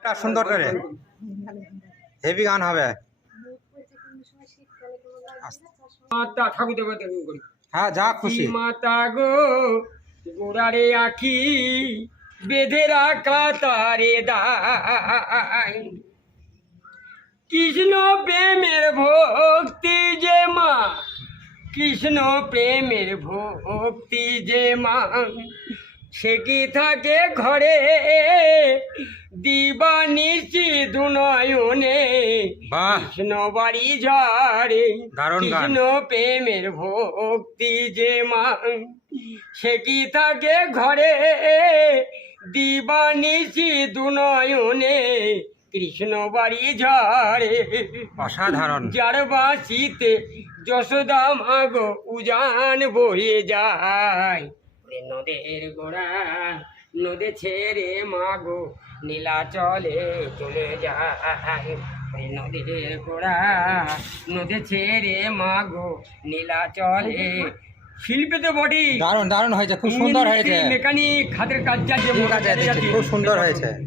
এটা সুন্দর করে হেভি গান হবে। মাতা ঠাকুর দেবতা করি। হ্যাঁ, যা খুশি। মাতা গো গোড়ারে আখি বেঁধে রাখা তারে দাই, কৃষ্ণ প্রেমের ভক্তি যে মা, কৃষ্ণ প্রেমের ভক্তি যে মা, সে কি থাকে ঘরে দিবানিশি দুনয়নে, বাহ, কৃষ্ণ বাড়ি ঝাড়ে দারুণ গান। কৃষ্ণ প্রেমের ভক্তি যে মা, সে কি থাকে ঘরে দিবানিশি দুনয়নে, কৃষ্ণ বাড়ি ঝাড়ে। অসাধারণ। যার বাঁশিতে যশোদা মাগো উজান বয়ে যায়, নদের গোড়া নদে ছেড়ে মাগো নীলাচলে চলে যায়, নদের গোড়া নদে ছেড়ে মাগো নীলাচলে। শিল্পী তো বডি দারুণ দারুণ হয়েছে, খুব সুন্দর হয়েছে। মেকানিক হাতের কাজ, ঠিক আছে, খুব সুন্দর হয়েছে।